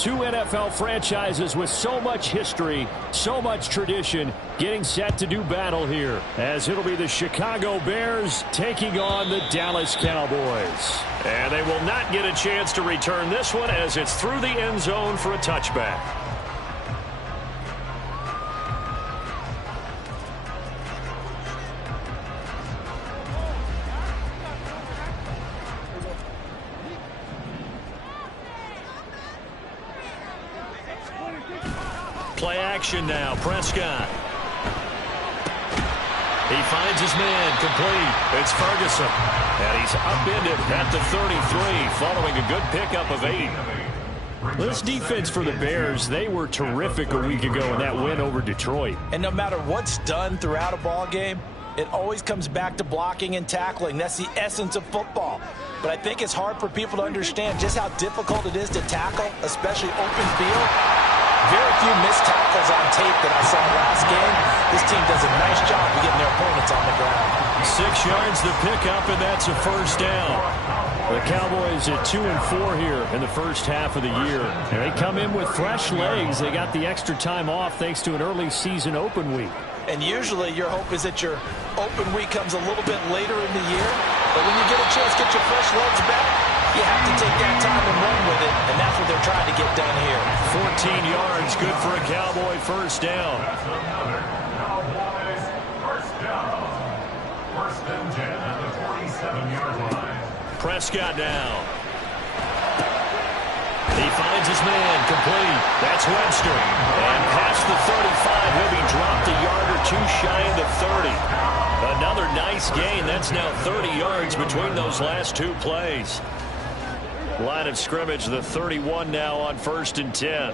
two NFL franchises with so much history, so much tradition, getting set to do battle here, as it'll be the Chicago Bears taking on the Dallas Cowboys. And they will not get a chance to return this one as it's through the end zone for a touchback. Play action now. Prescott. He finds his man complete. It's Ferguson. And he's upended at the 33 following a good pickup of 8. This defense for the Bears, they were terrific a week ago in that win over Detroit. And no matter what's done throughout a ball game, it always comes back to blocking and tackling. That's the essence of football. But I think it's hard for people to understand just how difficult it is to tackle, especially open field. Very few missed tackles on tape that I saw last game. This team does a nice job of getting their opponents on the ground. 6 yards the pickup, and that's a first down. The Cowboys at 2-4 here in the first half of the year. And they come in with fresh legs. They got the extra time off thanks to an early season open week. And usually your hope is that your open week comes a little bit later in the year. But when you get a chance to get your fresh legs back, you have to take that time and run with it, and that's what they're trying to get done here. 14 yards, good for a Cowboy first down. That's another Cowboys first down. First and 10 at the 47-yard line. Prescott down. He finds his man complete. That's Webster. And past the 35, he'll be dropped a yard or two shy of the 30. Another nice gain. That's now 30 yards between those last two plays. Line of scrimmage, the 31 now on first and 10.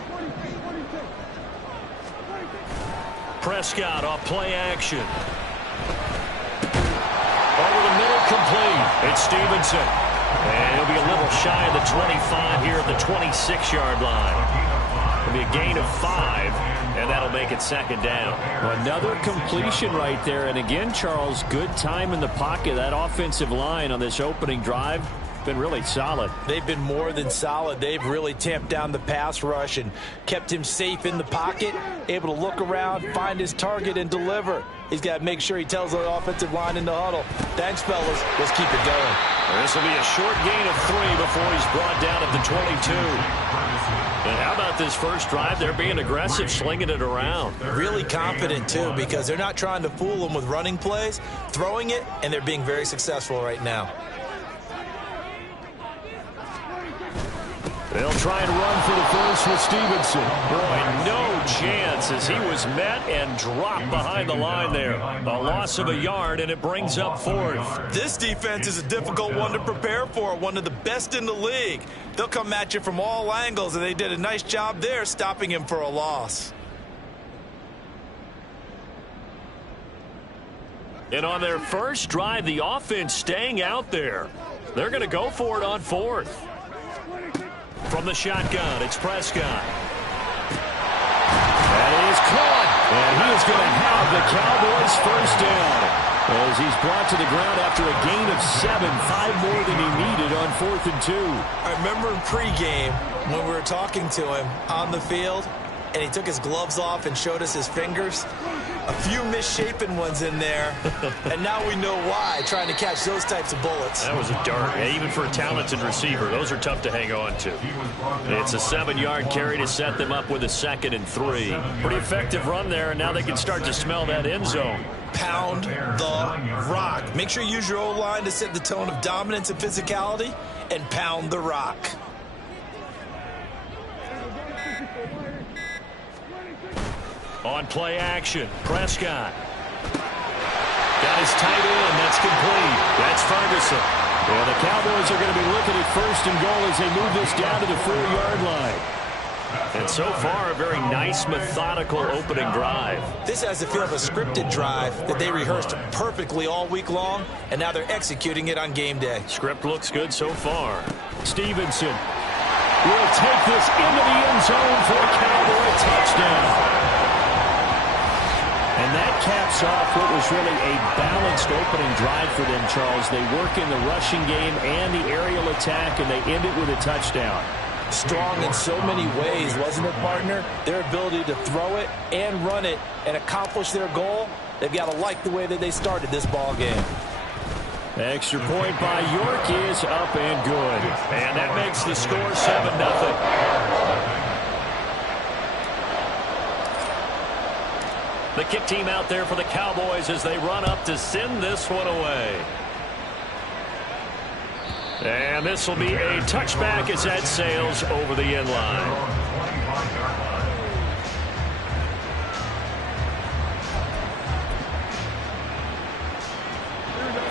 Prescott off play action. Over the middle, complete. It's Stevenson. And he'll be a little shy of the 25 here at the 26-yard line. It'll be a gain of 5, and that'll make it second down. Another completion right there. And again, Charles, good time in the pocket. That offensive line on this opening drive been really solid. They've been more than solid. They've really tamped down the pass rush and kept him safe in the pocket, able to look around, find his target, and deliver. He's got to make sure he tells the offensive line in the huddle, thanks, fellas. Let's keep it going. This will be a short gain of 3 before he's brought down at the 22. And how about this first drive? They're being aggressive, slinging it around. Really confident, too, because they're not trying to fool them with running plays, throwing it, and they're being very successful right now. They'll try and run for the first with Stevenson. Boy, no chance as he was met and dropped behind the line there. A loss of a yard, and it brings up 4th. This defense is a difficult one to prepare for, one of the best in the league. They'll come at you from all angles, and they did a nice job there stopping him for a loss. And on their first drive, the offense staying out there. They're going to go for it on 4th. From the shotgun, it's Prescott. That is caught. And he is going to have the Cowboys first down as he's brought to the ground after a gain of 7, 5 more than he needed on 4th and 2. I remember in pregame when we were talking to him on the field, and he took his gloves off and showed us his fingers. A few misshapen ones in there, and now we know why, trying to catch those types of bullets. That was a dart. Even for a talented receiver, those are tough to hang on to. It's a 7-yard carry to set them up with a 2nd and 3. Pretty effective run there, and now they can start to smell that end zone. Pound the rock. Make sure you use your O-line to set the tone of dominance and physicality, and pound the rock. On play action, Prescott. Got his tight end. That's complete. That's Ferguson. And the Cowboys are going to be looking at 1st and goal as they move this down to the 4-yard line. And so far, a very nice, methodical opening drive. This has the feel of a scripted drive that they rehearsed perfectly all week long, and now they're executing it on game day. Script looks good so far. Stevenson will take this into the end zone for a Cowboy touchdown. And that caps off what was really a balanced opening drive for them, Charles. They work in the rushing game and the aerial attack, and they end it with a touchdown. Strong in so many ways, wasn't it, partner? Their ability to throw it and run it and accomplish their goal, they've got to like the way that they started this ball game. Extra point by York is up and good. And that makes the score 7-0. The kick team out there for the Cowboys as they run up to send this one away. And this will be a touchback as that sails over the end line.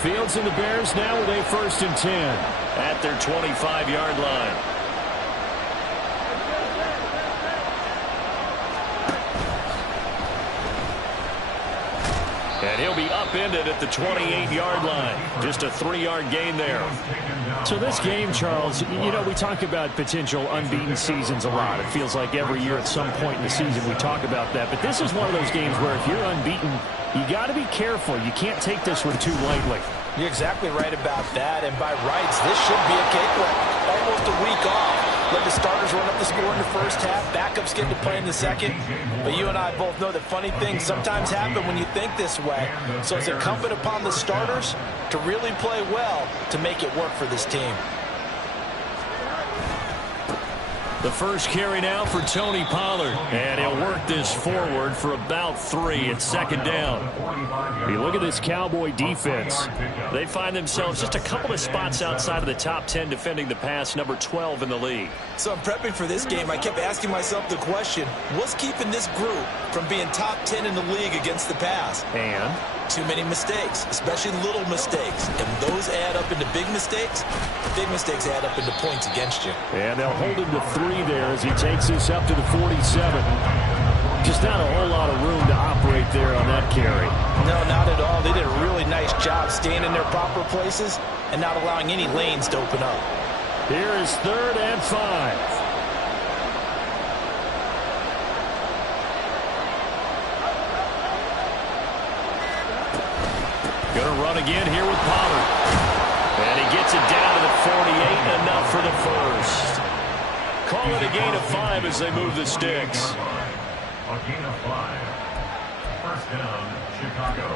Fields and the Bears now with a 1st and 10 at their 25-yard line. And he'll be upended at the 28-yard line. Just a 3-yard gain there. So this game, Charles, you know, we talk about potential unbeaten seasons a lot. It feels like every year at some point in the season we talk about that. But this is one of those games where if you're unbeaten, you got to be careful. You can't take this one too lightly. You're exactly right about that. And by rights, this should be a cakewalk. Almost a week off. Let the starters run up the score in the first half. Backups get to play in the second. But you and I both know that funny things sometimes happen when you think this way. So it's incumbent upon the starters to really play well to make it work for this team. The first carry now for Tony Pollard. And he'll work this forward for about 3. It's 2nd down. You look at this Cowboy defense. They find themselves just a couple of spots outside of the top 10 defending the pass, number 12 in the league. So I'm prepping for this game. I kept asking myself the question, what's keeping this group from being top 10 in the league against the pass? And too many mistakes, especially little mistakes. And those add up into big mistakes. Big mistakes add up into points against you. And they'll hold him to 3 there as he takes this up to the 47. Just not a whole lot of room to operate there on that carry. No, not at all. They did a really nice job staying in their proper places and not allowing any lanes to open up. Here is 3rd and 5. Going to run again here with Pollard. And he gets it down to the 48, enough for the first. Call it a gain of 5 as they move the sticks. A gain of 5. 1st down, Chicago.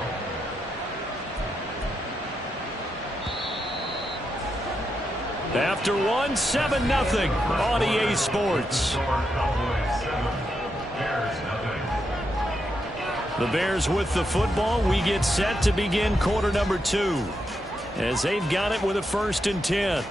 After 1, 7-0 on EA Sports. Cowboys 7, Bears 0. The Bears with the football. We get set to begin quarter number 2 as they've got it with a 1st and 10.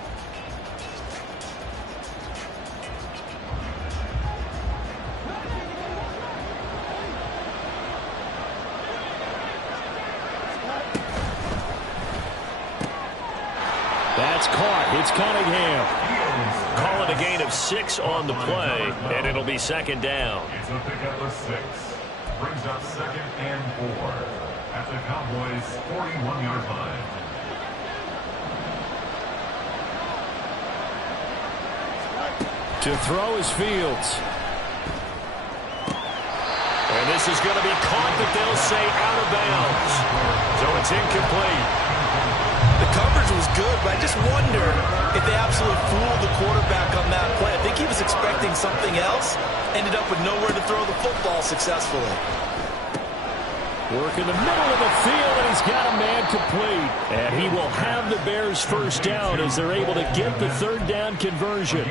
That's caught. It's Cunningham. Call it a gain of 6 on the play, and it'll be 2nd down. It's a pickup of 6. Brings up 2nd and 4 at the Cowboys' 41-yard line. To throw is Fields. And this is going to be caught, but they'll say out of bounds. So it's incomplete. The coverage was good, but I just wonder if they absolutely fooled the quarterback on that play. I think he was expecting something else. Ended up with nowhere to throw the football successfully. Work in the middle of the field, and he's got a man complete. And he will have the Bears' 1st down as they're able to get the 3rd down conversion.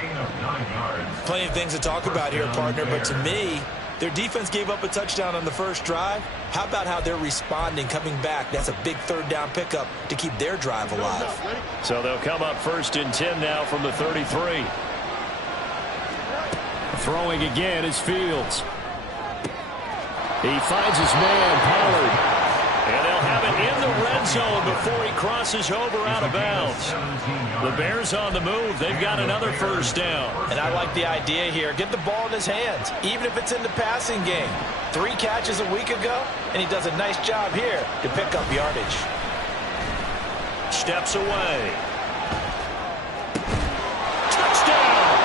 Plenty of things to talk about here, partner, but to me, their defense gave up a touchdown on the first drive. How about how they're responding, coming back? That's a big 3rd down pickup to keep their drive alive. So they'll come up 1st and 10 now from the 33. Throwing again is Fields. He finds his man, Pollard. And they'll have it in the red zone before he crosses over out of bounds. The Bears on the move. They've got another 1st down. And I like the idea here. Get the ball in his hands, even if it's in the passing game. 3 catches a week ago, and he does a nice job here to pick up yardage. Steps away. Touchdown!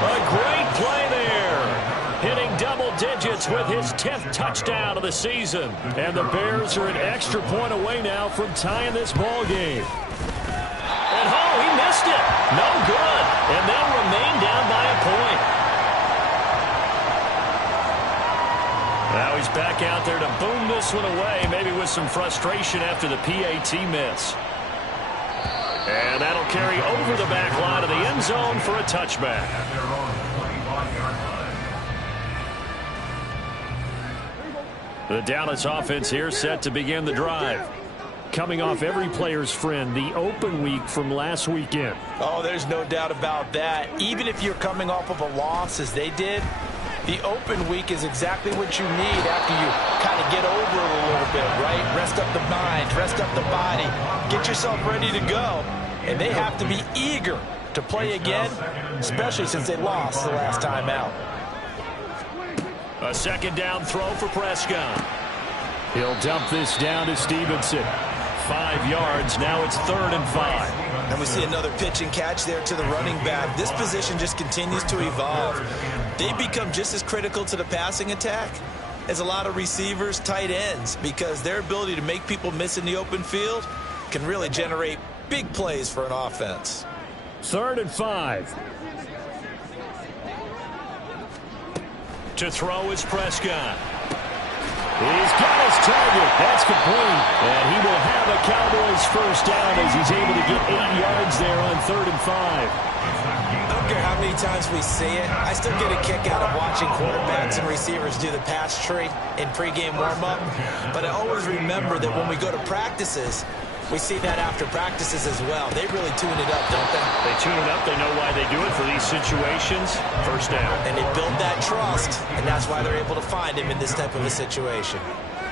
A great play there. Hitting double digits with his 10th touchdown of the season. And the Bears are an extra point away now from tying this ball game. And oh, he missed it. No good. And they'll remain down by a point. Now he's back out there to boom this one away, maybe with some frustration after the PAT miss. And that'll carry over the back line of the end zone for a touchback. The Dallas offense here set to begin the drive. Coming off every player's friend, the open week from last weekend. Oh, there's no doubt about that. Even if you're coming off of a loss as they did, the open week is exactly what you need after you kind of get over it a little bit, right? Rest up the mind, rest up the body, get yourself ready to go. And they have to be eager to play again, especially since they lost the last time out. A second down throw for Prescott. He'll dump this down to Stevenson. 5 yards. Now it's 3rd and 5. And we see another pitch and catch there to the running back. This position just continues to evolve. They become just as critical to the passing attack as a lot of receivers, tight ends, because their ability to make people miss in the open field can really generate big plays for an offense. 3rd and 5. To throw is Prescott. He's got his target. That's complete. And he will have a Cowboys first down as he's able to get 8 yards there on 3rd and 5. I don't care how many times we see it. I still get a kick out of watching quarterbacks and receivers do the pass tree in pregame warm-up. But I always remember that when we go to practices, we see that after practices as well. They really tune it up, don't they? They tune it up. They know why they do it for these situations. First down. And they build that trust, and that's why they're able to find him in this type of a situation.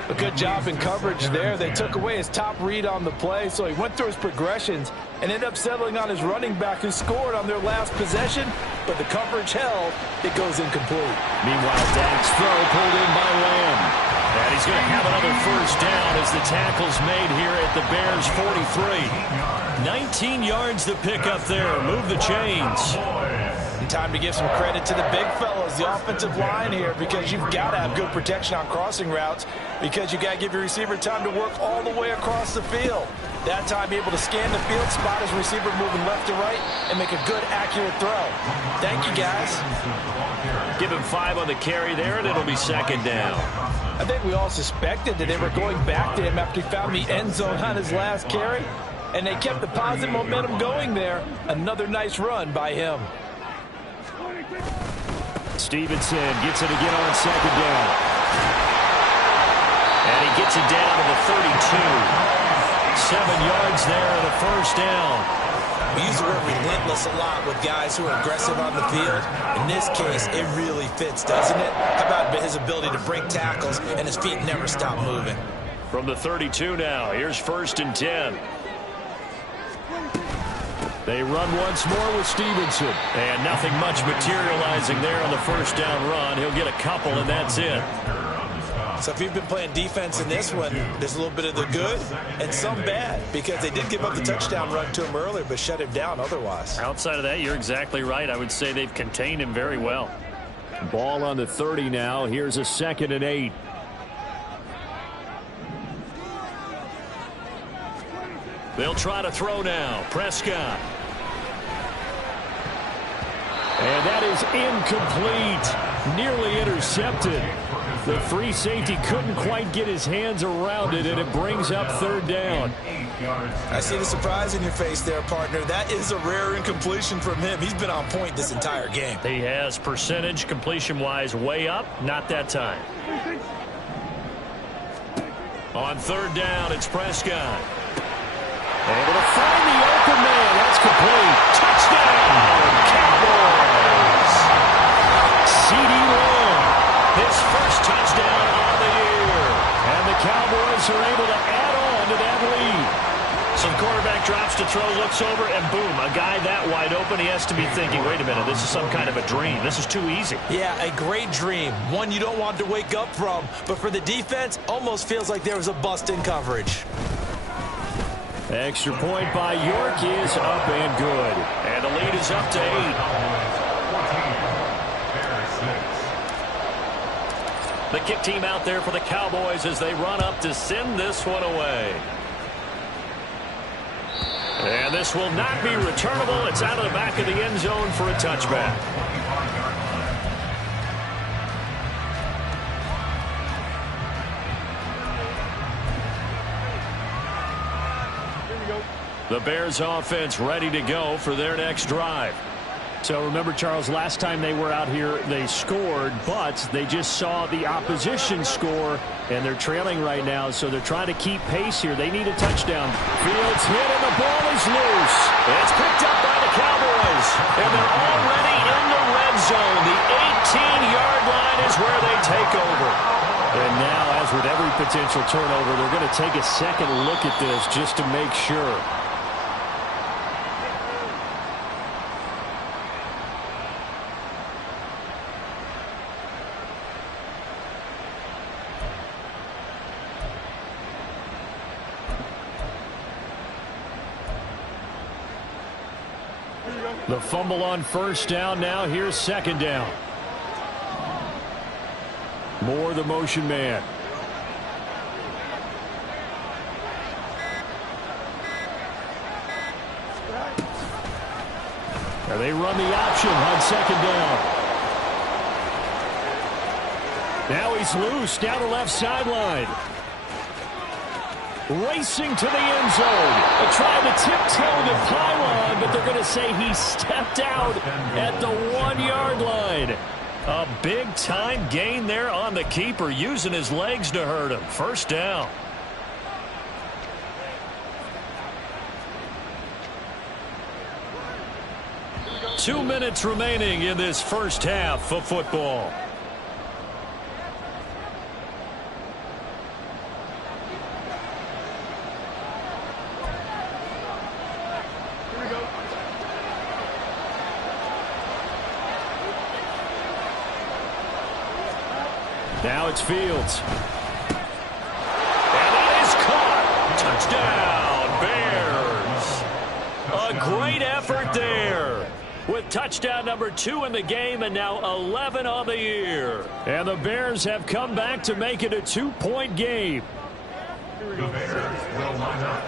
A good job in coverage there. They took away his top read on the play, so he went through his progressions and ended up settling on his running back who scored on their last possession, but the coverage held. It goes incomplete. Meanwhile, Dak's throw pulled in by Lamb. And he's going to have another first down as the tackle's made here at the Bears' 43. 19 yards to pick up there. Move the chains. And time to give some credit to the big fellas, the offensive line here, because you've got to have good protection on crossing routes, because you got to give your receiver time to work all the way across the field. That time, be able to scan the field, spot his receiver moving left to right, and make a good, accurate throw. Thank you, guys. Give him 5 on the carry there, and it'll be 2nd down. I think we all suspected that they were going back to him after he found the end zone on his last carry, and they kept the positive momentum going there. Another nice run by him. Stevenson gets it again on 2nd down. And he gets it down to the 32. 7 yards there and a first down. We use the word relentless a lot with guys who are aggressive on the field. In this case, it really fits, doesn't it? How about his ability to break tackles and his feet never stop moving? From the 32 now, here's 1st and 10. They run once more with Stevenson. And nothing much materializing there on the first down run. He'll get a couple, and that's it. So if you've been playing defense in this one, there's a little bit of the good and some bad, because they did give up the touchdown run to him earlier, but shut him down otherwise. Outside of that, you're exactly right. I would say they've contained him very well. Ball on the 30 now. Here's a 2nd and 8. They'll try to throw now. Prescott. And that is incomplete. Nearly intercepted. The free safety couldn't quite get his hands around it, and it brings up 3rd down. I see the surprise in your face there, partner. That is a rare incompletion from him. He's been on point this entire game. He has percentage completion-wise way up. Not that time. On 3rd down, it's Prescott. Able to find the open man. That's complete. Touchdown, Cowboys. CeeDee Lamb. His first touchdown on the year. And the Cowboys are able to add on to that lead. Some quarterback drops to throw, looks over, and boom, a guy that wide open, he has to be thinking, wait a minute, this is some kind of a dream. This is too easy. Yeah, a great dream. One you don't want to wake up from. But for the defense, almost feels like there was a bust in coverage. Extra point by York is up and good. And the lead is up to 8. The kick team out there for the Cowboys as they run up to send this one away. And this will not be returnable. It's out of the back of the end zone for a touchback. The Bears offense ready to go for their next drive. So remember, Charles, last time they were out here, they scored, but they just saw the opposition score, and they're trailing right now, so they're trying to keep pace here. They need a touchdown. Fields hit, and the ball is loose. It's picked up by the Cowboys, and they're already in the red zone. The 18-yard line is where they take over. And now, as with every potential turnover, they're going to take a second look at this just to make sure. The fumble on first down. Now here's second down. Moore, the motion man. Now they run the option on second down. Now he's loose down the left sideline. Racing to the end zone. They're trying to tiptoe the pylon, but they're going to say he stepped out at the 1-yard line. A big-time gain there on the keeper, using his legs to hurt him. First down. Two minutes remaining in this first half of football. Now it's Fields. And that is caught. Touchdown, Bears. A great effort there. With touchdown number 2 in the game and now 11 on the year. And the Bears have come back to make it a 2-point game.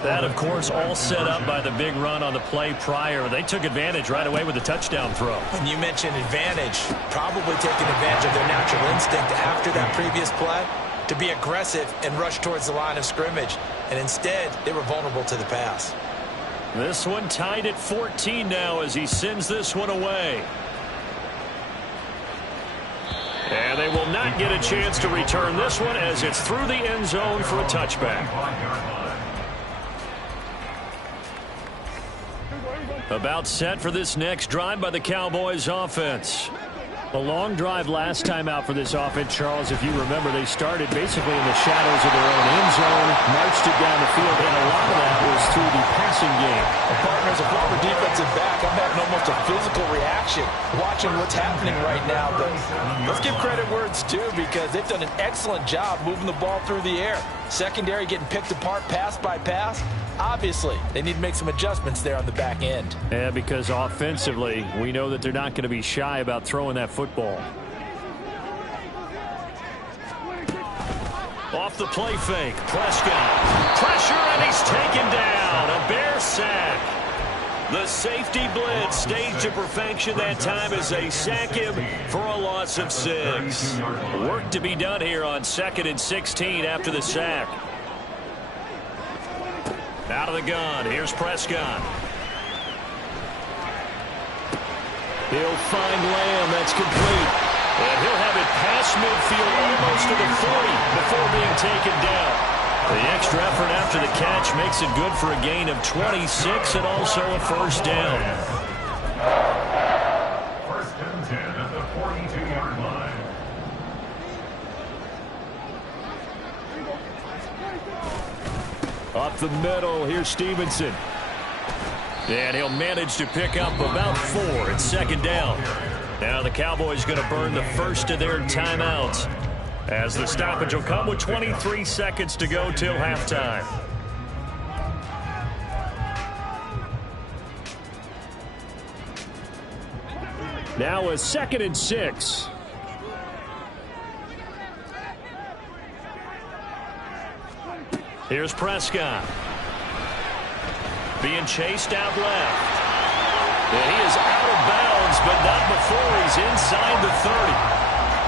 That, of course, all set up by the big run on the play prior. They took advantage right away with the touchdown throw. When you mentioned advantage, probably taking advantage of their natural instinct after that previous play to be aggressive and rush towards the line of scrimmage. And instead, they were vulnerable to the pass. This one tied at 14 now as he sends this one away. And they will not get a chance to return this one as it's through the end zone for a touchback. About set for this next drive by the Cowboys offense. A long drive last time out for this offense, Charles. If you remember, they started basically in the shadows of their own end zone, marched it down the field, and a lot of that was through the passing game. Partners, a former defensive back, I'm having almost a physical reaction watching what's happening right now. But let's give credit where it's due because they've done an excellent job moving the ball through the air. Secondary getting picked apart pass by pass. Obviously, they need to make some adjustments there on the back end. Yeah, because offensively, we know that they're not going to be shy about throwing that football. Off the play fake, Prescott. Pressure, and he's taken down. A Bear sack. The safety blitz staged to perfection that time as they sack him for a loss of 6. Work to be done here on 2nd and 16 after the sack. Out of the gun, here's Prescott. He'll find Lamb, that's complete. And he'll have it past midfield almost to the 40 before being taken down. The extra effort after the catch makes it good for a gain of 26 and also a first down. First and 10 at the 42-yard line. Up the middle, here's Stevenson. And he'll manage to pick up about 4 at second down. Now the Cowboys going to burn the first of their timeouts as the stoppage will come with 23 seconds to go till halftime. Now a 2nd and 6. Here's Prescott. being chased out left. And he is out of bounds, but not before he's inside the 30.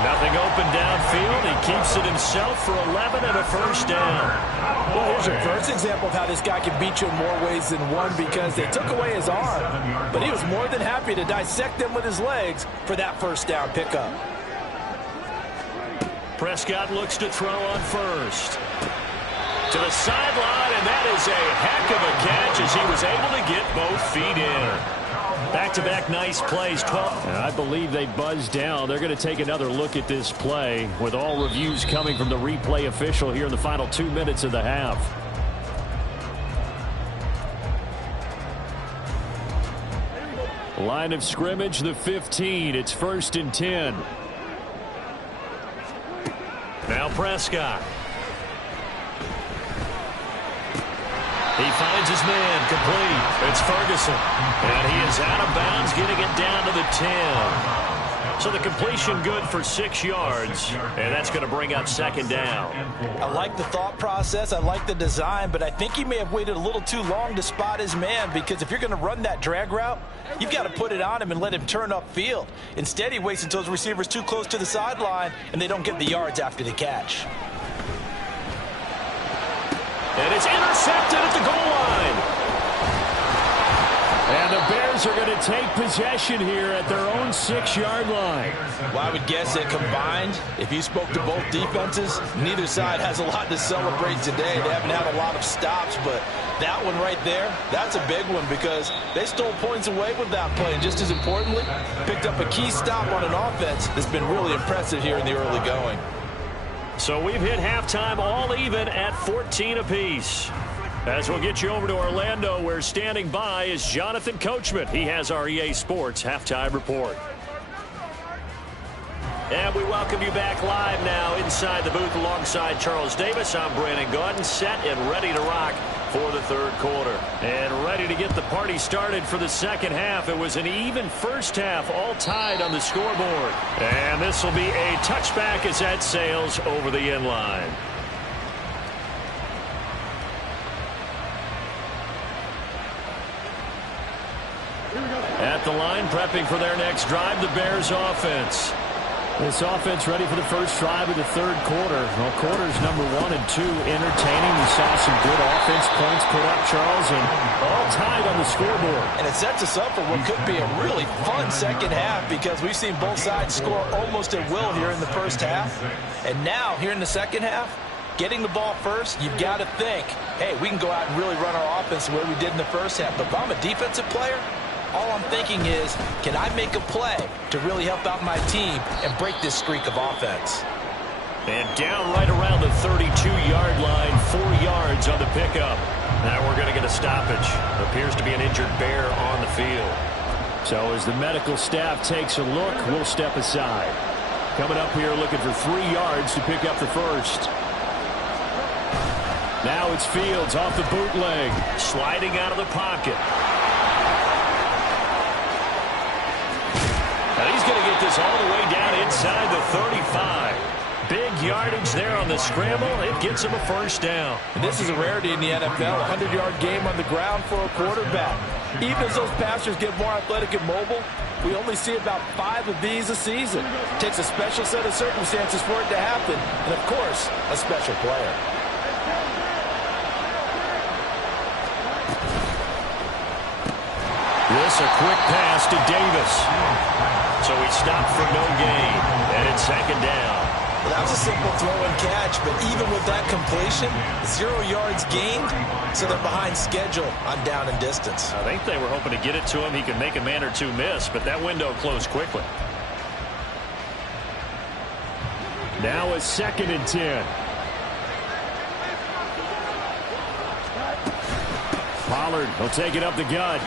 Nothing open downfield. He keeps it himself for 11 and a first down. Well, here's your first example of how this guy can beat you in more ways than one, because they took away his arm, but he was more than happy to dissect them with his legs for that first down pickup. Prescott looks to throw on first. To the sideline, and that is a heck of a catch as he was able to get both feet in. Back-to-back nice plays. 12. And I believe they buzzed down. They're going to take another look at this play with all reviews coming from the replay official here in the final 2 minutes of the half. Line of scrimmage, the 15. It's 1st and 10. Now Prescott. He finds his man, complete. It's Ferguson. And he is out of bounds, getting it down to the 10. So the completion good for 6 yards, and that's going to bring up 2nd down. I like the thought process. I like the design, but I think he may have waited a little too long to spot his man, because if you're going to run that drag route, you've got to put it on him and let him turn upfield. Instead, he waits until his receiver's too close to the sideline, and they don't get the yards after the catch. And it's intercepted at the goal line. And the Bears are going to take possession here at their own 6-yard line. Well, I would guess that combined, if you spoke to both defenses, neither side has a lot to celebrate today. They haven't had a lot of stops, but that one right there, that's a big one, because they stole points away with that play. And just as importantly, picked up a key stop on an offense that's been really impressive here in the early going. So we've hit halftime all even at 14 apiece. As we'll get you over to Orlando, where standing by is Jonathan Coachman. He has our EA Sports halftime report. And we welcome you back live now inside the booth alongside Charles Davis. I'm Brandon Gaudin, set and ready to rock for the 3rd quarter. And ready to get the party started for the 2nd half. It was an even first half, all tied on the scoreboard. And this will be a touchback as that sails over the end line. At the line, prepping for their next drive, the Bears offense. This offense ready for the first drive of the 3rd quarter. Well, quarters number 1 and 2 entertaining. We saw some good offense points put up, Charles, and all tied on the scoreboard. And it sets us up for what could be a really fun 2nd half, because we've seen both sides score almost at will here in the first half. And now, here in the 2nd half, getting the ball first, you've got to think, hey, we can go out and really run our offense the way we did in the first half. But if I'm a defensive player, all I'm thinking is, can I make a play to really help out my team and break this streak of offense? And down right around the 32-yard line, 4 yards on the pickup. Now we're going to get a stoppage. Appears to be an injured Bear on the field. So as the medical staff takes a look, we'll step aside. Coming up here looking for 3 yards to pick up the first. Now it's Fields off the bootleg. Sliding out of the pocket. And he's going to get this all the way down inside the 35. Big yardage there on the scramble. It gets him a first down. And this is a rarity in the NFL, a 100-yard game on the ground for a quarterback. Even as those passers get more athletic and mobile, we only see about 5 of these a season. It takes a special set of circumstances for it to happen, and, of course, a special player. This a quick pass to Davis. So he stopped for no gain, and it's 2nd down. Well, that was a simple throw and catch, but even with that completion, 0 yards gained, so they're behind schedule on down and distance. I think they were hoping to get it to him. He could make a man or 2 miss, but that window closed quickly. Now a 2nd and 10. Pollard will take it up the gut.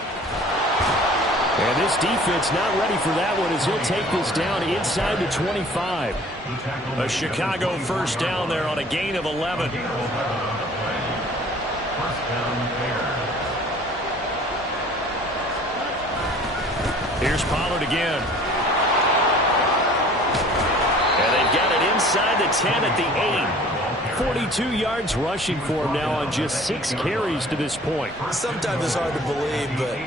And this defense not ready for that one as he'll take this down inside the 25. A Chicago first down there on a gain of 11. Here's Pollard again. And they've got it inside the 10 at the 8. 42 yards rushing for him now on just 6 carries to this point. Sometimes it's hard to believe, but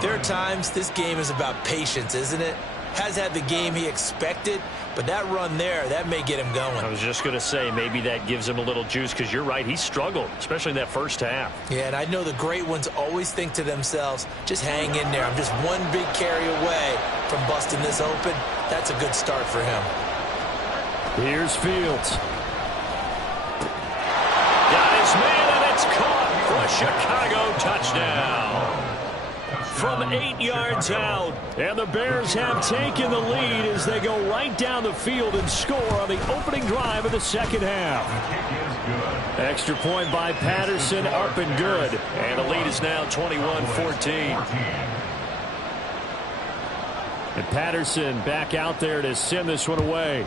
there are times this game is about patience, isn't it? Has had the game he expected, but that run there, that may get him going. I was just going to say, maybe that gives him a little juice, because you're right, he struggled, especially in that first half. Yeah, and I know the great ones always think to themselves, just hang in there. I'm just one big carry away from busting this open. That's a good start for him. Here's Fields. Got his man, and it's caught for a Chicago touchdown. From 8 yards out. And the Bears have taken the lead as they go right down the field and score on the opening drive of the second half. Extra point by Patterson, up and good. And the lead is now 21-14. And Patterson back out there to send this one away.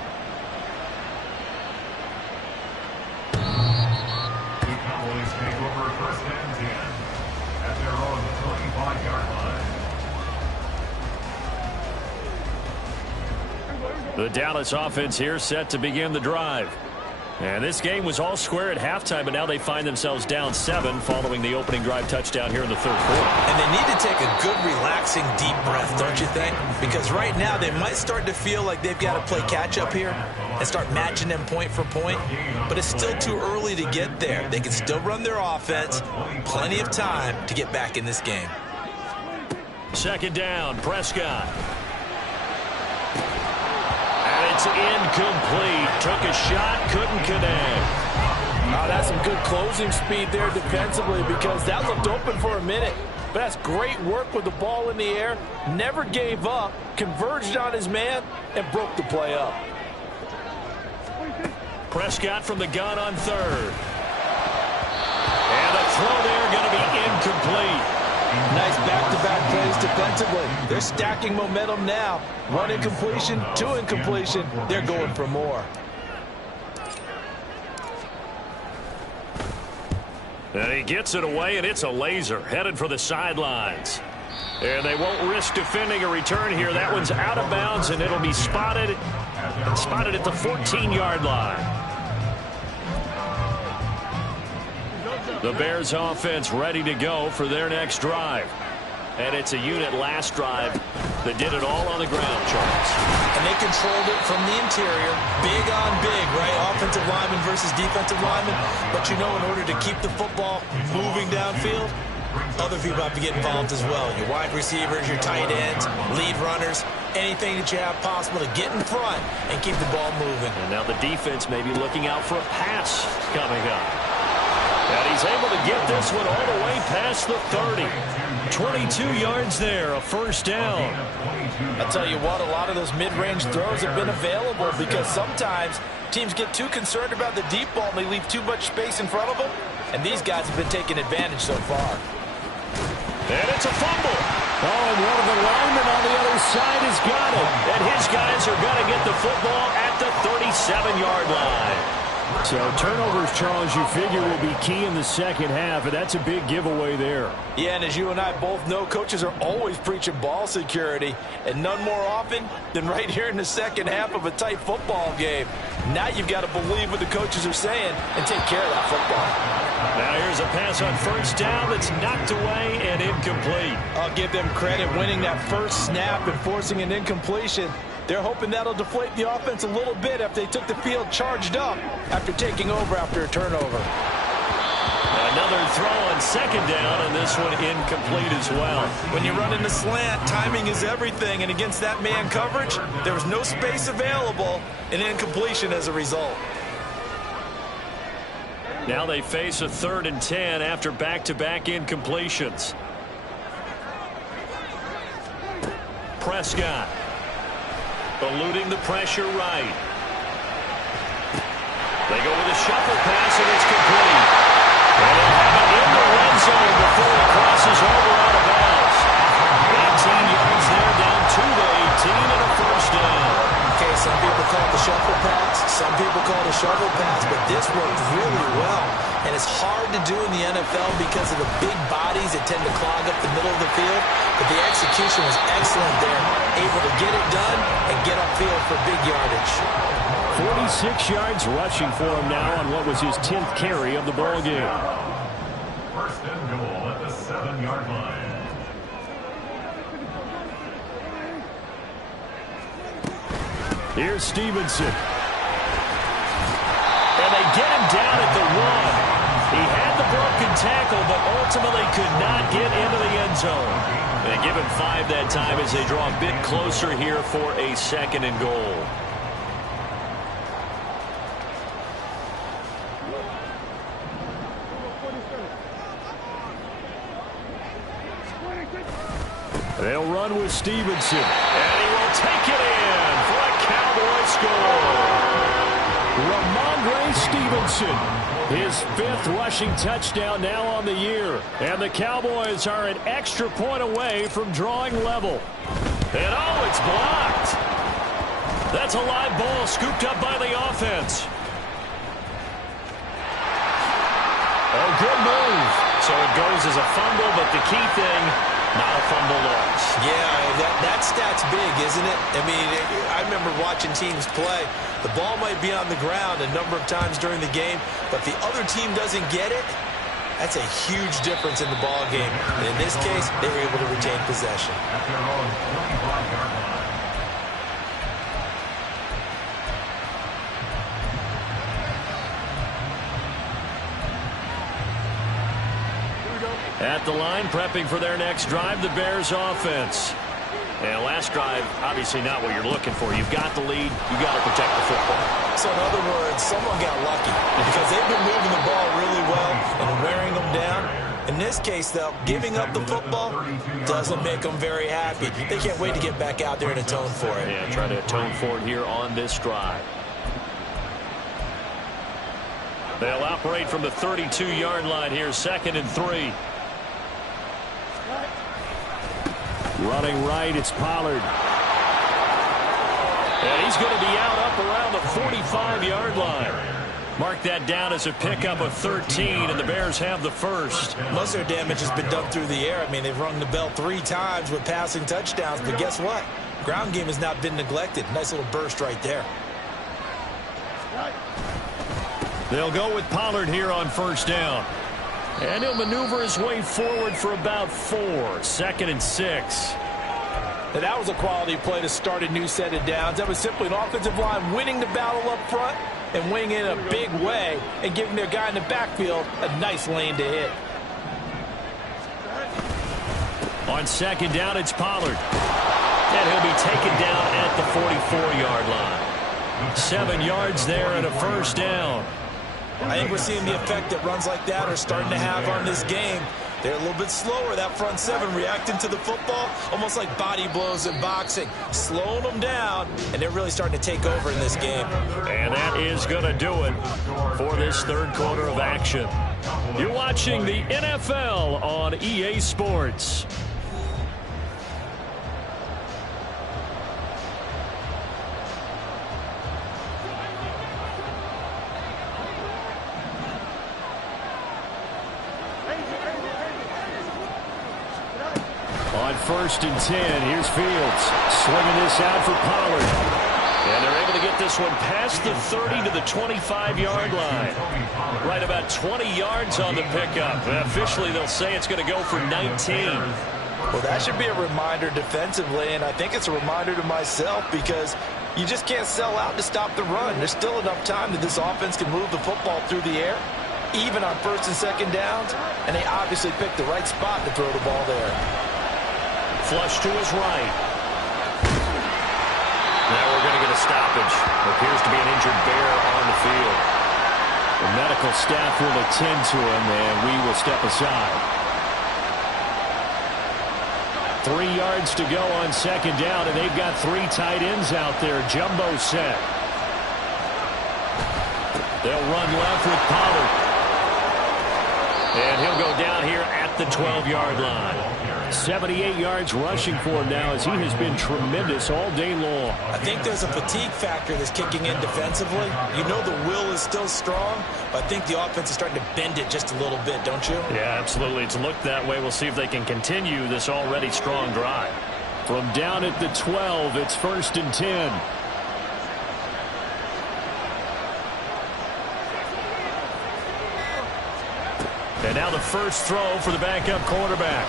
The Dallas offense here set to begin the drive. And this game was all square at halftime, but now they find themselves down 7 following the opening drive touchdown here in the third quarter. And they need to take a good, relaxing, deep breath, don't you think? Because right now they might start to feel like they've got to play catch-up here and start matching them point for point. But it's still too early to get there. They can still run their offense. Plenty of time to get back in this game. Second down, Prescott. It's incomplete. Took a shot, couldn't connect. Oh, that's some good closing speed there defensively, because that looked open for a minute. But that's great work with the ball in the air. Never gave up, converged on his man, and broke the play up. Prescott from the gun on third. And the throw there going to be incomplete. Nice back-to-back plays defensively. They're stacking momentum now. One incompletion, 2 incompletion. They're going for more. And he gets it away, and it's a laser headed for the sidelines. And they won't risk defending a return here. That one's out of bounds, and it'll be spotted at the 14-yard line. The Bears offense ready to go for their next drive. And it's a unit last drive that did it all on the ground, Charles. And they controlled it from the interior. Big on big, right? Offensive lineman versus defensive lineman. But you know, in order to keep the football moving downfield, other people have to get involved as well. Your wide receivers, your tight ends, lead runners, anything that you have possible to get in front and keep the ball moving. And now the defense may be looking out for a pass coming up. And he's able to get this one all the way past the 30. 22 yards there, a first down. I'll tell you what, a lot of those mid-range throws have been available, because sometimes teams get too concerned about the deep ball and they leave too much space in front of them. And these guys have been taking advantage so far. And it's a fumble. Oh, and one of the linemen on the other side has got it. And his guys are going to get the football at the 37-yard line. So turnovers, Charles, you figure will be key in the second half, and that's a big giveaway there. Yeah, and as you and I both know, coaches are always preaching ball security, and none more often than right here in the second half of a tight football game. Now you've got to believe what the coaches are saying and take care of that football. Now here's a pass on first down that's knocked away and incomplete. I'll give them credit winning that first snap and forcing an incompletion. They're hoping that'll deflate the offense a little bit if they took the field charged up after taking over after a turnover. Another throw on second down, and this one incomplete as well. When you run in the slant, timing is everything, and against that man coverage, there was no space available, and incompletion as a result. Now they face a 3rd and 10 after back-to-back incompletions. Prescott eluding the pressure right. They go with a shuffle pass, and it's complete. And they'll have it in the red zone before it crosses over out of bounds. 18 yards there, down to the 18, and a first down. Okay, some people call it the shuffle pass, some people call it a shovel pass, but this worked really well. And it's hard to do in the NFL because of the big bodies that tend to clog up the middle of the field. But the execution was excellent there, able to get it done and get upfield for big yardage. 26 yards rushing for him now on what was his 10th carry of the ball game. First and goal at the 7-yard line. Here's Stevenson. And they get him down at the 1. He had the broken tackle, but ultimately could not get into the end zone. They give him 5 that time as they draw a bit closer here for a 2nd and goal. They'll run with Stevenson. And he will take it in for a Cowboy score. Ramondre Stevenson, his 5th rushing touchdown now on the year. And the Cowboys are an extra point away from drawing level. And oh, it's blocked. That's a live ball scooped up by the offense. Oh, good move. So it goes as a fumble, but the key thing, not a fumble loss. Yeah, that stat's big, isn't it? I mean, I remember watching teams play. The ball might be on the ground a number of times during the game, but the other team doesn't get it. That's a huge difference in the ball game. And in this case, they were able to retain possession. At their own 25-yard line. At the line, prepping for their next drive, the Bears offense. And last drive, obviously not what you're looking for. You've got the lead. You've got to protect the football. So in other words, someone got lucky because they've been moving the ball really well and wearing them down. In this case, though, giving up the football doesn't make them very happy. They can't wait to get back out there and atone for it. Yeah, try to atone for it here on this drive. They'll operate from the 32-yard line here, 2nd and 3. Running right, it's Pollard. And he's going to be out up around the 45-yard line. Mark that down as a pickup of 13, and the Bears have the first. Most of their damage has been done through the air. I mean, they've rung the bell 3 times with passing touchdowns, but guess what? Ground game has not been neglected. Nice little burst right there. They'll go with Pollard here on first down. And he'll maneuver his way forward for about 4. 2nd and 6. Now, that was a quality play to start a new set of downs. That was simply an offensive line winning the battle up front and winning in a big way and giving their guy in the backfield a nice lane to hit. On 2nd down, it's Pollard. And he'll be taken down at the 44-yard line. 7 yards there and a first down. I think we're seeing the effect that runs like that are starting to have on this game. They're a little bit slower, that front 7, reacting to the football, almost like body blows in boxing, slowing them down, and they're really starting to take over in this game. And that is going to do it for this 3rd quarter of action. You're watching the NFL on EA Sports. On 1st and 10, here's Fields. Swinging this out for Pollard. And they're able to get this one past the 30 to the 25-yard line. Right about 20 yards on the pickup. Officially, they'll say it's going to go for 19. Well, that should be a reminder defensively, and I think it's a reminder to myself because you just can't sell out to stop the run. There's still enough time that this offense can move the football through the air, even on 1st and 2nd downs, and they obviously picked the right spot to throw the ball there. Flush to his right. Now we're going to get a stoppage. Appears to be an injured Bear on the field. The medical staff will attend to him, and we will step aside. 3 yards to go on 2nd down, and they've got 3 tight ends out there. Jumbo set. They'll run left with Pollard. And he'll go down here at the 12-yard line. 78 yards rushing for him now as he has been tremendous all day long. I think there's a fatigue factor that's kicking in defensively. You know the will is still strong, but I think the offense is starting to bend it just a little bit, don't you? Yeah, absolutely. It's looked that way. We'll see if they can continue this already strong drive. From down at the 12, it's 1st and 10. And now the first throw for the backup quarterback.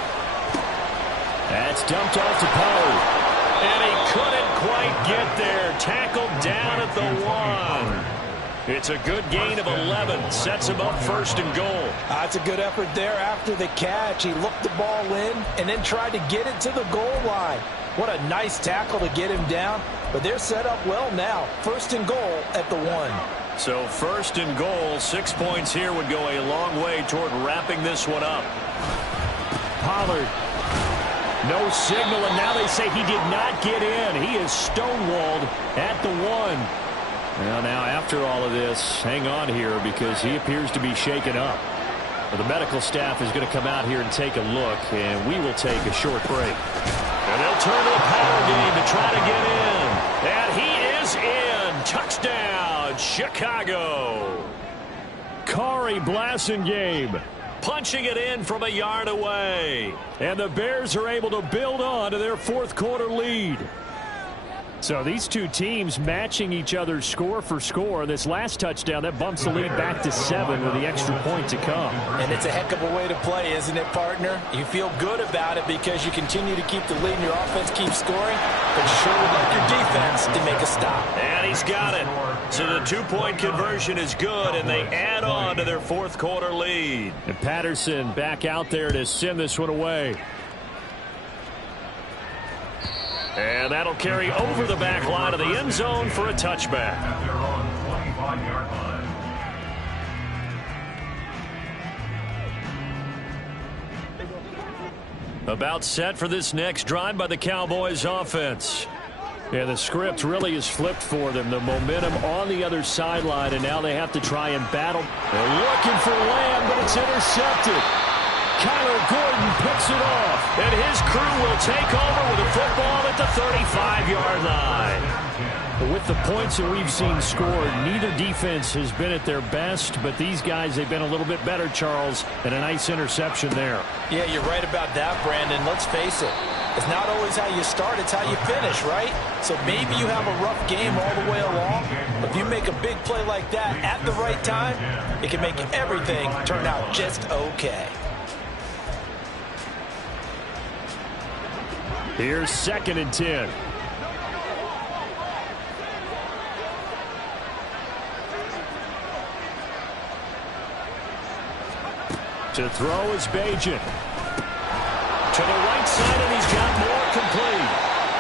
That's dumped off to Pollard. And he couldn't quite get there. Tackled down at the 1. It's a good gain of 11. Sets him up first and goal. That's a good effort there after the catch. He looked the ball in and then tried to get it to the goal line. What a nice tackle to get him down. But they're set up well now. First and goal at the 1. So first and goal, 6 points here would go a long way toward wrapping this one up. Pollard. No signal, and now they say he did not get in. He is stonewalled at the 1. Well, now after all of this, hang on here because he appears to be shaken up. Well, the medical staff is going to come out here and take a look, and we will take a short break. And they'll turn to the power game to try to get in. And he is in. Touchdown, Chicago. Kari Blasingame punching it in from a yard away. And the Bears are able to build on to their fourth quarter lead. So these two teams matching each other's score for score. This last touchdown, that bumps the lead back to 7 with the extra point to come. And it's a heck of a way to play, isn't it, partner? You feel good about it because you continue to keep the lead and your offense keeps scoring, but you sure would like your defense to make a stop. And he's got it. So the 2-point conversion is good, and they add on to their fourth quarter lead. And Patterson back out there to send this one away. And that'll carry over the back line of the end zone for a touchback. At their own 25-yard line. About set for this next drive by the Cowboys offense. Yeah, the script really is flipped for them. The momentum on the other sideline, and now they have to try and battle. They're looking for Lamb, but it's intercepted. Kyler Gordon picks it off. And his crew will take over with a football at the 35-yard line. With the points that we've seen scored, neither defense has been at their best, but these guys, they've been a little bit better, Charles, and a nice interception there. Yeah, you're right about that, Brandon. Let's face it. It's not always how you start, it's how you finish, right? So maybe you have a rough game all the way along, but if you make a big play like that at the right time, it can make everything turn out just okay. Here's 2nd and 10. To throw is Bajan. To the right side, and he's got more complete.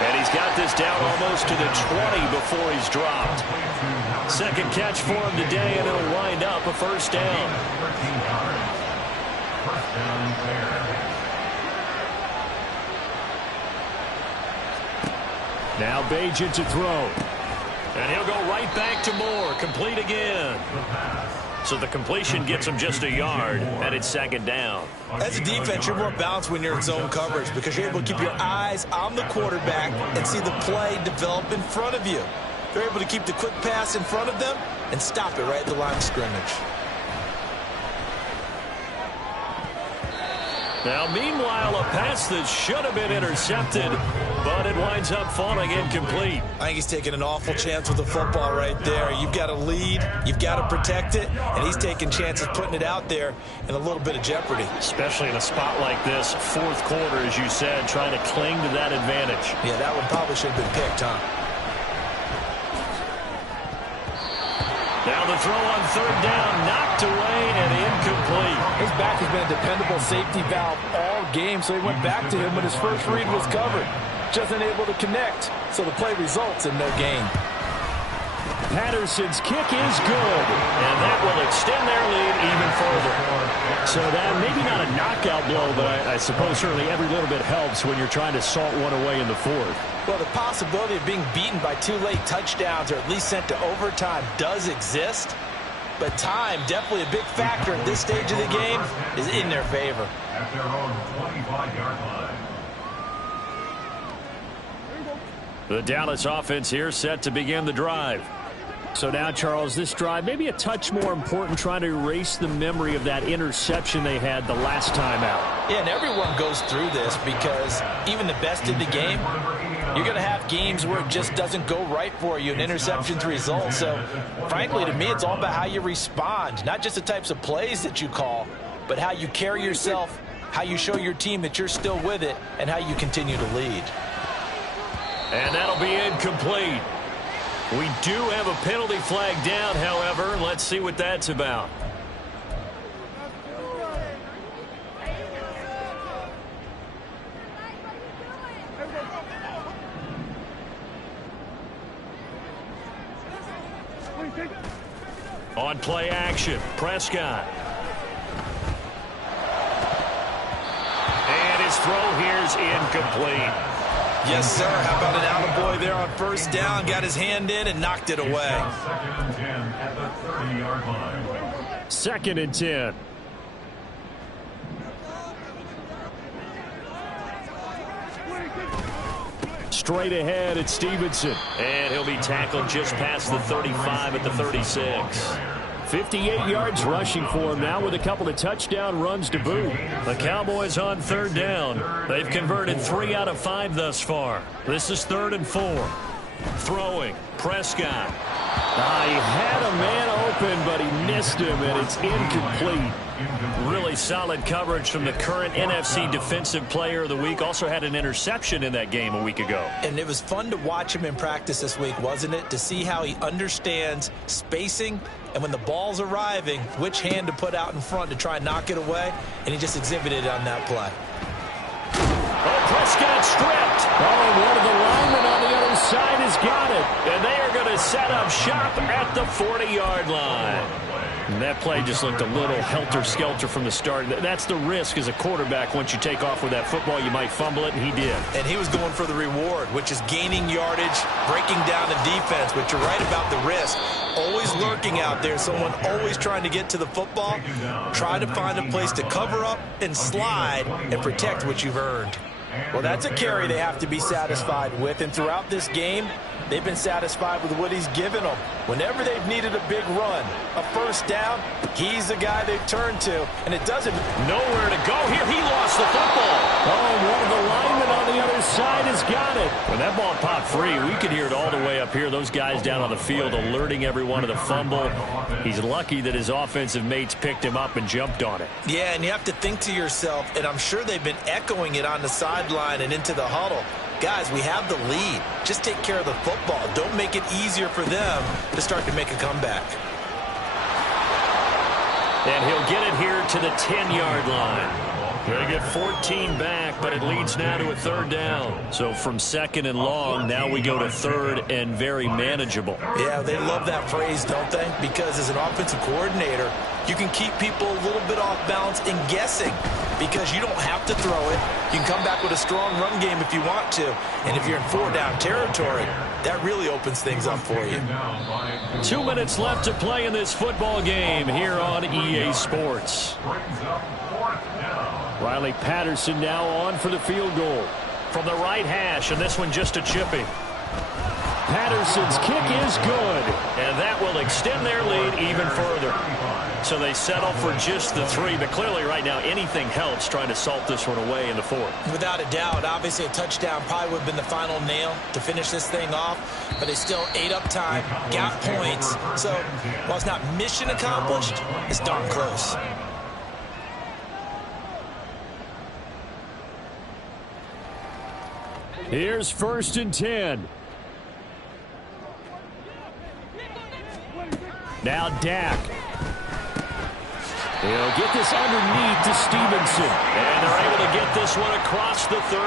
And he's got this down almost to the 20 before he's dropped. Second catch for him today, and it'll wind up a first down. First down there. Now Bajan to throw. And he'll go right back to Moore. Complete again. So the completion gets him just a yard, and it's 2nd down. As a defense, you're more balanced when you're in zone coverage because you're able to keep your eyes on the quarterback and see the play develop in front of you. They're able to keep the quick pass in front of them and stop it right at the line of scrimmage. Now, meanwhile, a pass that should have been intercepted, but it winds up falling incomplete. I think he's taking an awful chance with the football right there. You've got to lead, you've got to protect it, and he's taking chances putting it out there in a little bit of jeopardy. Especially in a spot like this, fourth quarter, as you said, trying to cling to that advantage. Yeah, that one probably should have been picked, huh? Now the throw on 3rd down, knocked away and incomplete. His back has been a dependable safety valve all game, so he went back to him when his first read was covered. Just unable to connect, so the play results in no gain. Patterson's kick is good. And that will extend their lead even further. So that maybe not a knockout blow, but I suppose certainly every little bit helps when you're trying to salt one away in the 4th. Well, the possibility of being beaten by 2 late touchdowns or at least sent to overtime does exist. But time, definitely a big factor at this stage of the game, is in their favor. At their own 25-yard line. The Dallas offense here set to begin the drive. So now, Charles, this drive maybe a touch more important, trying to erase the memory of that interception they had the last time out. Yeah, and everyone goes through this because even the best in the game, you're going to have games where it just doesn't go right for you and interceptions result. So, frankly, to me, it's all about how you respond, not just the types of plays that you call, but how you carry yourself, how you show your team that you're still with it, and how you continue to lead. And that'll be incomplete. We do have a penalty flag down, however. Let's see what that's about. On play action, Prescott. And his throw here's incomplete. Yes, sir. How about an attaboy there on first down? Got his hand in and knocked it away. Second and 10 at the 30-yard line. 2nd and 10. Straight ahead, it's Stevenson. And he'll be tackled just past the 35 at the 36. 58 yards rushing for him now with a couple of touchdown runs to boot. The Cowboys on 3rd down. They've converted 3 out of 5 thus far. This is 3rd and 4. Throwing, Prescott. He had a man open, but he missed him, and it's incomplete. Really solid coverage from the current NFC Defensive Player of the Week. Also had an interception in that game a week ago. And it was fun to watch him in practice this week, wasn't it? To see how he understands spacing and when the ball's arriving, which hand to put out in front to try and knock it away. And he just exhibited it on that play. Oh, Prescott stripped. Oh, one of the linemen on the other side has got it. And they are going to set up shop at the 40-yard line. And that play just looked a little helter-skelter from the start. That's the risk as a quarterback. Once you take off with that football, you might fumble it, and he did. And he was going for the reward, which is gaining yardage, breaking down the defense. But you're right about the risk. Always lurking out there, someone always trying to get to the football. Try to find a place to cover up and slide and protect what you've earned. Well, that's a carry they have to be satisfied with. And throughout this game, they've been satisfied with what he's given them. Whenever they've needed a big run, a first down, he's the guy they've turned to. And it doesn't... Nowhere to go here. He lost the football. Oh, one of the linemen on the other side has got it. When that ball popped free, we could hear it all the way up here. Those guys down on the field alerting everyone of the fumble. He's lucky that his offensive mates picked him up and jumped on it. Yeah, and you have to think to yourself, and I'm sure they've been echoing it on the sideline and into the huddle. Guys, we have the lead. Just take care of the football. Don't make it easier for them to start to make a comeback. And he'll get it here to the 10-yard line. They get 14 back, but it leads now to a 3rd down. So from 2nd and long, now we go to 3rd and very manageable. Yeah, they love that phrase, don't they? Because as an offensive coordinator, you can keep people a little bit off balance and guessing because you don't have to throw it. You can come back with a strong run game if you want to. And if you're in 4-down territory, that really opens things up for you. 2 minutes left to play in this football game here on EA Sports. Riley Patterson now on for the field goal. From the right hash, and this one just a chippy. Patterson's kick is good. And that will extend their lead even further. So they settle for just the 3, but clearly right now anything helps trying to salt this one away in the 4th. Without a doubt, obviously a touchdown probably would have been the final nail to finish this thing off, but they still ate up time, got points. So while it's not mission accomplished, it's darn close. Here's 1st and 10. Now Dak. He'll get this underneath to Stevenson. And they're able to get this one across the 35.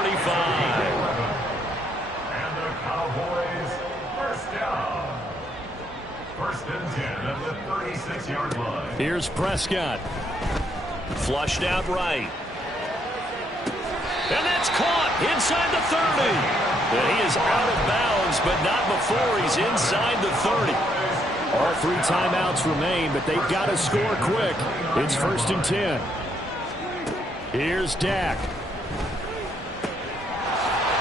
And the Cowboys, first down. 1st and 10 at the 36-yard line. Here's Prescott. Flushed out right. And that's caught inside the 30. And he is out of bounds, but not before he's inside the 30. All 3 timeouts remain, but they've got to score quick. It's 1st and 10. Here's Dak.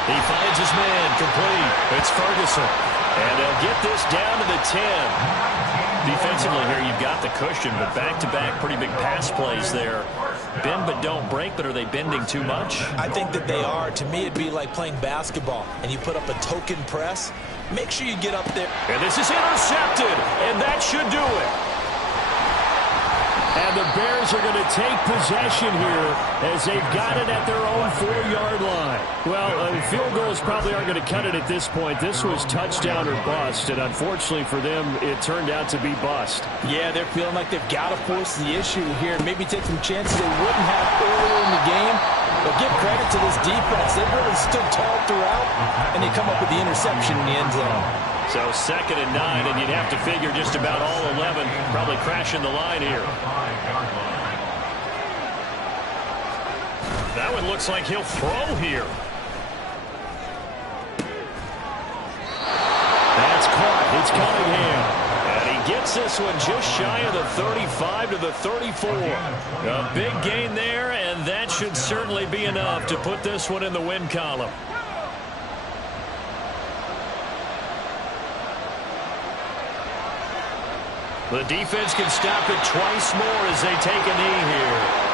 He finds his man complete. It's Ferguson. And they'll get this down to the 10. Defensively here, you've got the cushion, but back-to-back pretty big pass plays there. Bend but don't break, but are they bending too much? I think that they are. To me, it'd be like playing basketball, and you put up a token press. Make sure you get up there. And this is intercepted, and that should do it. And the Bears are going to take possession here as they've got it at their own 4-yard line. Well, field goals probably aren't going to cut it at this point. This was touchdown or bust, and unfortunately for them, it turned out to be bust. Yeah, they're feeling like they've got to force the issue here and maybe take some chances they wouldn't have earlier in the game. But give credit to this defense. They've really stood tall throughout, and they come up with the interception in the end zone. So 2nd and 9, and you'd have to figure just about all 11 probably crashing the line here. That one looks like he'll throw here. That's caught. It's Cunningham. And he gets this one just shy of the 35 to the 34. A big gain there, and that should certainly be enough to put this one in the win column. The defense can stop it twice more as they take a knee here.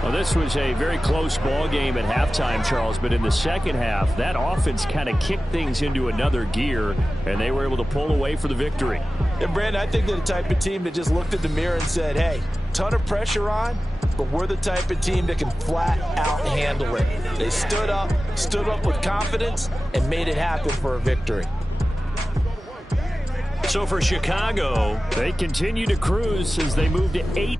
Well, this was a very close ball game at halftime, Charles, but in the second half, that offense kind of kicked things into another gear, and they were able to pull away for the victory. And, Brandon, I think they're the type of team that just looked at the mirror and said, hey, ton of pressure on, but we're the type of team that can flat out handle it. They stood up with confidence, and made it happen for a victory. So for Chicago, they continue to cruise as they move to 8.